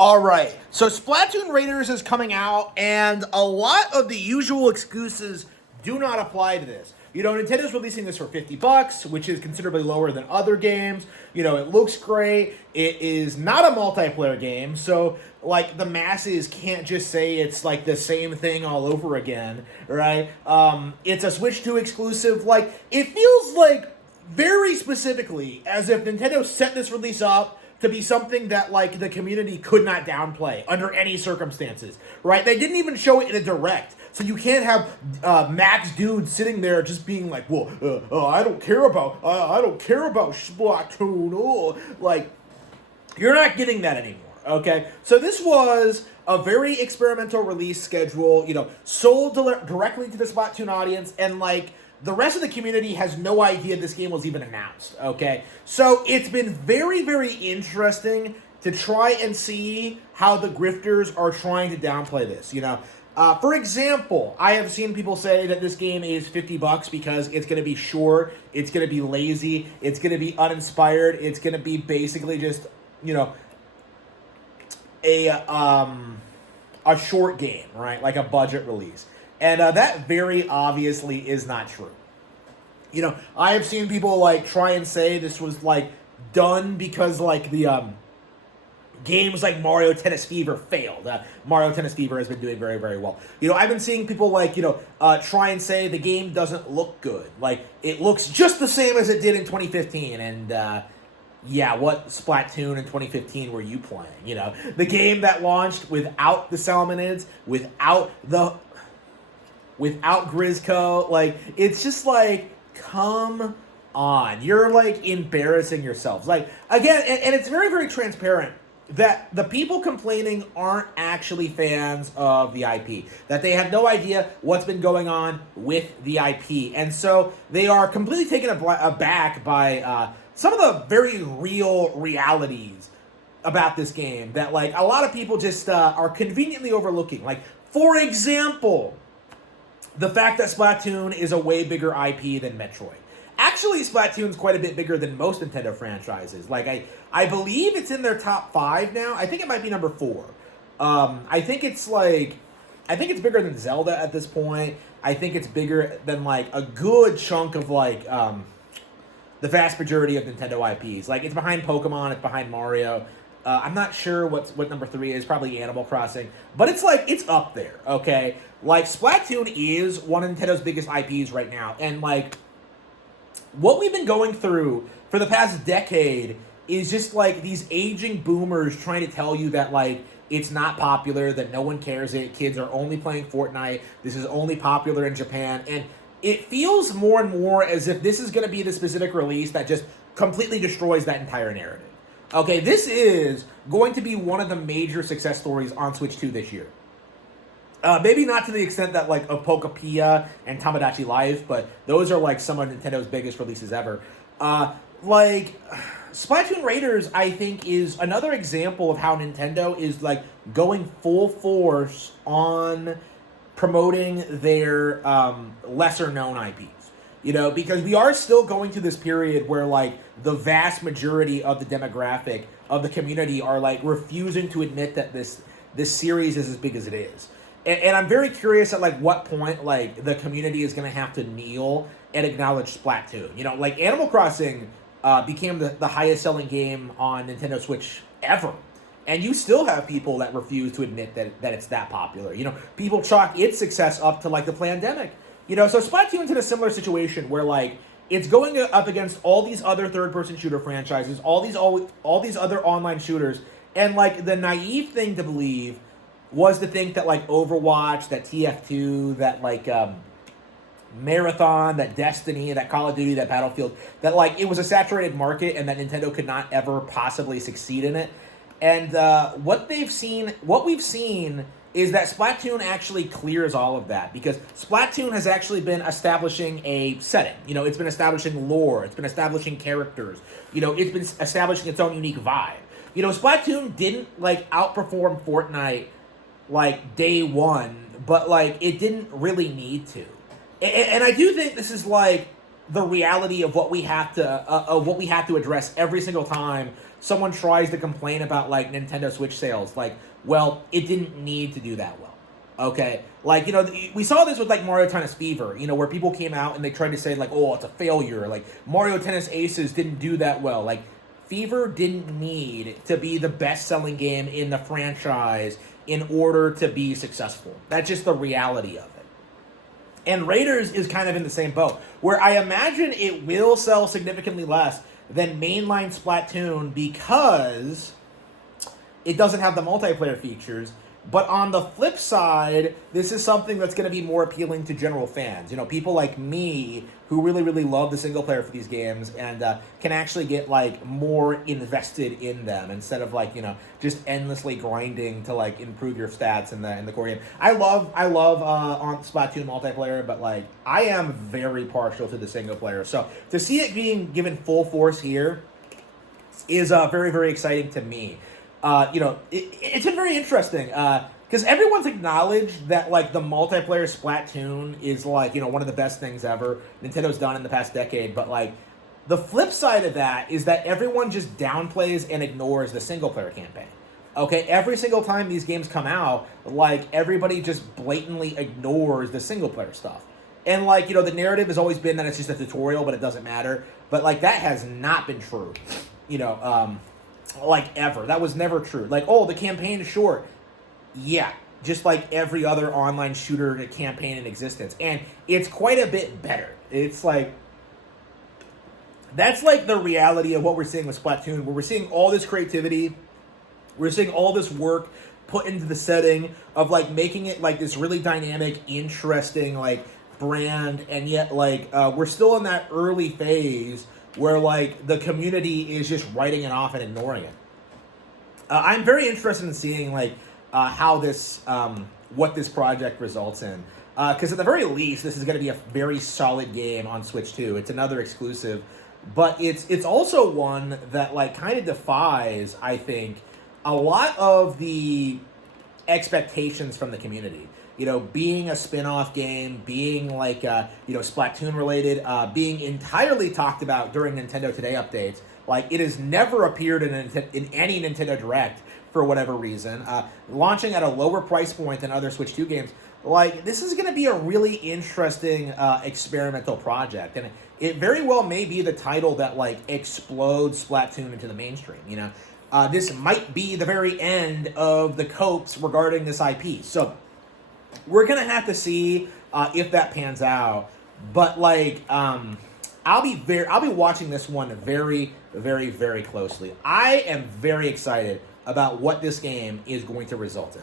All right, so Splatoon Raiders is coming out, and a lot of the usual excuses do not apply to this. You know, Nintendo's releasing this for $50, which is considerably lower than other games. You know, it looks great. It is not a multiplayer game, so, like, the masses can't just say it's, like, the same thing all over again, right? It's a Switch 2 exclusive. Like, it feels like, very specifically, as if Nintendo set this release up to be something that, like, the community could not downplay under any circumstances, right? They didn't even show it in a direct, so you can't have Max Dude sitting there just being like, well, I don't care about Splatoon, oh. Like, you're not getting that anymore, okay? So this was a very experimental release schedule, you know, sold directly to the Splatoon audience, and, like, the rest of the community has no idea this game was even announced, okay? So it's been very, very interesting to try and see how the grifters are trying to downplay this, you know? For example, I have seen people say that this game is $50 because it's going to be short, it's going to be lazy, it's going to be uninspired, it's going to be basically just, you know, a short game, right? Like a budget release. And that very obviously is not true. You know, I have seen people, like, try and say this was, like, done because, like, the games like Mario Tennis Fever failed. Mario Tennis Fever has been doing very, very well. You know, I've been seeing people, like, you know, try and say the game doesn't look good. Like, it looks just the same as it did in 2015. And, yeah, what Splatoon in 2015 were you playing? You know, the game that launched without the Salmonids, without Grizzco, like, it's just like, come on. You're, like, embarrassing yourselves. Like, again, and it's very, very transparent that the people complaining aren't actually fans of the IP, that they have no idea what's been going on with the IP, and so they are completely taken aback by some of the very real realities about this game that, like, a lot of people just are conveniently overlooking. Like, for example, the fact that Splatoon is a way bigger IP than Metroid. Actually, Splatoon's quite a bit bigger than most Nintendo franchises. Like, I believe it's in their top 5 now. I think it might be number 4. I think it's bigger than Zelda at this point. I think it's bigger than, like, a good chunk of, like, the vast majority of Nintendo IPs. Like, it's behind Pokemon, it's behind Mario. I'm not sure what number 3 is, probably Animal Crossing. But it's, like, it's up there, okay? Like, Splatoon is one of Nintendo's biggest IPs right now. And, like, what we've been going through for the past decade is just, like, these aging boomers trying to tell you that, like, it's not popular, that no one cares it, kids are only playing Fortnite, this is only popular in Japan, and it feels more and more as if this is going to be the specific release that just completely destroys that entire narrative. Okay, this is going to be one of the major success stories on Switch 2 this year. Maybe not to the extent that, like, of Pokepia and Tamagotchi Life, but those are, like, some of Nintendo's biggest releases ever. Like, Splatoon Raiders, I think, is another example of how Nintendo is, like, going full force on promoting their lesser-known IPs. You know, because we are still going through this period where, like, the vast majority of the demographic of the community are, like, refusing to admit that this series is as big as it is. And I'm very curious at, like, what point, like, the community is going to have to kneel and acknowledge Splatoon. You know, like, Animal Crossing became the highest-selling game on Nintendo Switch ever. And you still have people that refuse to admit that it's that popular. You know, people chalk its success up to, like, the pandemic. You know, so Splatoon's in a similar situation where, like, it's going up against all these other third-person shooter franchises, all these other online shooters, and, like, the naive thing to believe was to think that, like, Overwatch, that TF2, that, like, Marathon, that Destiny, that Call of Duty, that Battlefield, that, like, it was a saturated market and that Nintendo could not ever possibly succeed in it. And what we've seen is that Splatoon actually clears all of that, because Splatoon has actually been establishing a setting. You know, it's been establishing lore, it's been establishing characters, you know, it's been establishing its own unique vibe. You know, Splatoon didn't, like, outperform Fortnite, like, day one, but, like, it didn't really need to. And I do think this is, like, the reality of what we have to address every single time someone tries to complain about like Nintendo Switch sales, like, well, it didn't need to do that well. Okay, like, we saw this with like Mario Tennis Fever, where people came out and they tried to say like, oh, it's a failure, like Mario Tennis Aces didn't do that well. Like, Fever didn't need to be the best-selling game in the franchise in order to be successful. That's just the reality of it. And Raiders is kind of in the same boat, where I imagine it will sell significantly less than mainline Splatoon because it doesn't have the multiplayer features. But on the flip side, this is something that's going to be more appealing to general fans. People like me who really, really love the single player for these games and can actually get like more invested in them instead of like, just endlessly grinding to like improve your stats in the core game. I love on Splatoon multiplayer, but like I am very partial to the single player. So to see it being given full force here is very, very exciting to me. It's been very interesting because everyone's acknowledged that like the multiplayer Splatoon is like one of the best things ever Nintendo's done in the past decade. But like the flip side of that is that everyone just downplays and ignores the single player campaign. Okay, every single time these games come out, like everybody just blatantly ignores the single player stuff. And like the narrative has always been that it's just a tutorial, but it doesn't matter. But like that has not been true. Like ever. That was never true. Like, oh, the campaign is short. Yeah, just like every other online shooter campaign in existence. And it's quite a bit better. It's like, that's like the reality of what we're seeing with Splatoon, where we're seeing all this creativity, we're seeing all this work put into the setting of like making it like this really dynamic, interesting like brand, and yet like we're still in that early phase where like the community is just writing it off and ignoring it. I'm very interested in seeing like how this, what this project results in. Because at the very least, this is going to be a very solid game on Switch 2. It's another exclusive, but it's also one that like kind of defies, I think, a lot of the expectations from the community. Being a spin-off game, being like, Splatoon related, being entirely talked about during Nintendo Today updates. Like, it has never appeared in any Nintendo Direct for whatever reason. Launching at a lower price point than other Switch 2 games. Like, this is going to be a really interesting experimental project. And it very well may be the title that, like, explodes Splatoon into the mainstream, this might be the very end of the copes regarding this IP. So we're gonna have to see if that pans out, but like I'll be watching this one very, very, very closely. I am very excited about what this game is going to result in.